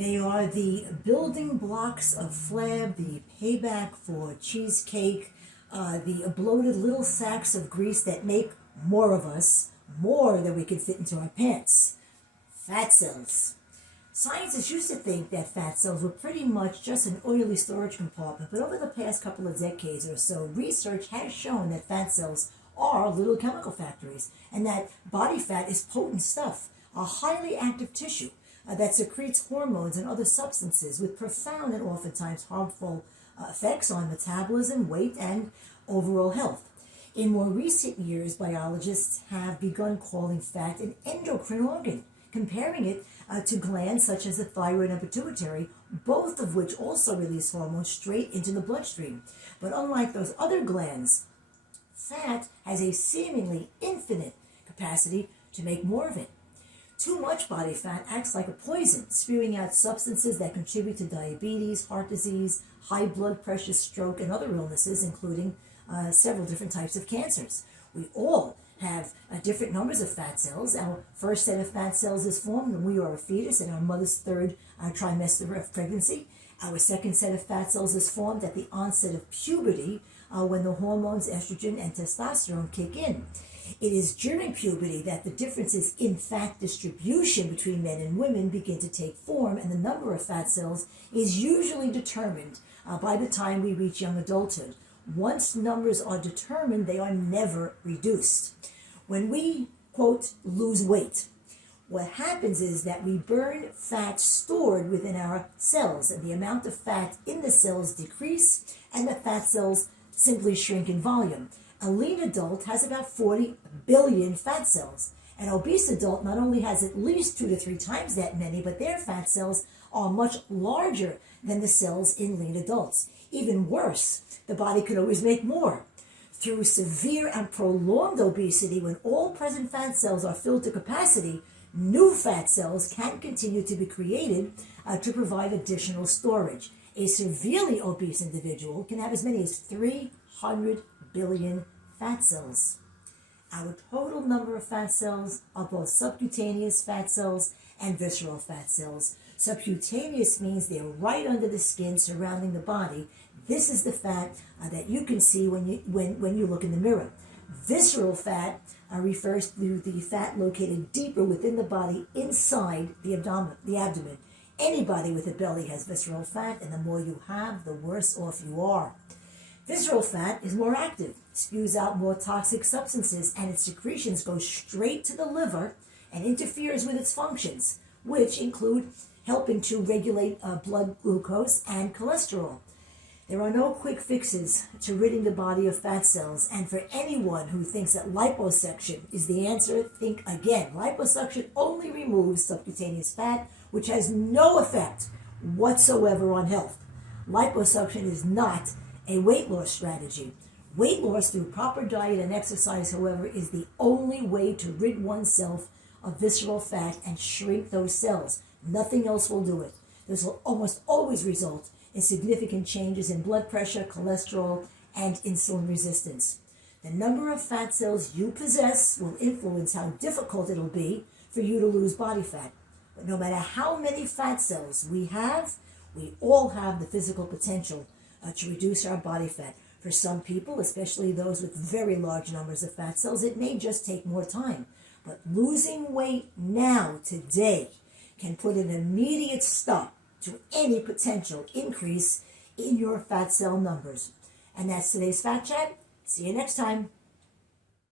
They are the building blocks of flab, the payback for cheesecake, the bloated little sacks of grease that make more of us, more than we can fit into our pants. Fat cells. Scientists used to think that fat cells were pretty much just an oily storage compartment, but over the past couple of decades or so, research has shown that fat cells are little chemical factories, and that body fat is potent stuff, a highly active tissue that secretes hormones and other substances with profound and oftentimes harmful effects on metabolism, weight, and overall health. In more recent years, biologists have begun calling fat an endocrine organ, comparing it to glands such as the thyroid and pituitary, both of which also release hormones straight into the bloodstream. But unlike those other glands, fat has a seemingly infinite capacity to make more of it. Too much body fat acts like a poison, spewing out substances that contribute to diabetes, heart disease, high blood pressure, stroke, and other illnesses, including several different types of cancers. We all have different numbers of fat cells. Our first set of fat cells is formed when we are a fetus in our mother's third trimester of pregnancy. Our second set of fat cells is formed at the onset of puberty when the hormones estrogen and testosterone kick in. It is during puberty that the differences in fat distribution between men and women begin to take form, and the number of fat cells is usually determined by the time we reach young adulthood. Once numbers are determined, they are never reduced. When we, quote, lose weight, what happens is that we burn fat stored within our cells, and the amount of fat in the cells decrease, and the fat cells simply shrink in volume. A lean adult has about 40 billion fat cells. An obese adult not only has at least 2 to 3 times that many, but their fat cells are much larger than the cells in lean adults. Even worse, the body could always make more. Through severe and prolonged obesity, when all present fat cells are filled to capacity, new fat cells can continue to be created to provide additional storage. A severely obese individual can have as many as 300 billion fat cells. Our total number of fat cells are both subcutaneous fat cells and visceral fat cells. Subcutaneous means they're right under the skin surrounding the body. This is the fat that you can see when you look in the mirror. Visceral fat refers to the fat located deeper within the body inside the abdomen. Anybody with a belly has visceral fat, and the more you have, the worse off you are. Visceral fat is more active, spews out more toxic substances, and its secretions go straight to the liver and interferes with its functions, which include helping to regulate blood glucose and cholesterol. There are no quick fixes to ridding the body of fat cells, and for anyone who thinks that liposuction is the answer, think again. Liposuction only removes subcutaneous fat, which has no effect whatsoever on health. Liposuction is not a weight loss strategy. Weight loss through proper diet and exercise, however, is the only way to rid oneself of visceral fat and shrink those cells. Nothing else will do it. This will almost always result in significant changes in blood pressure, cholesterol, and insulin resistance. The number of fat cells you possess will influence how difficult it'll be for you to lose body fat. But no matter how many fat cells we have, we all have the physical potential to reduce our body fat. For some people, especially those with very large numbers of fat cells, it may just take more time. But losing weight now, today, can put an immediate stop to any potential increase in your fat cell numbers. And that's today's Fat Chat. See you next time.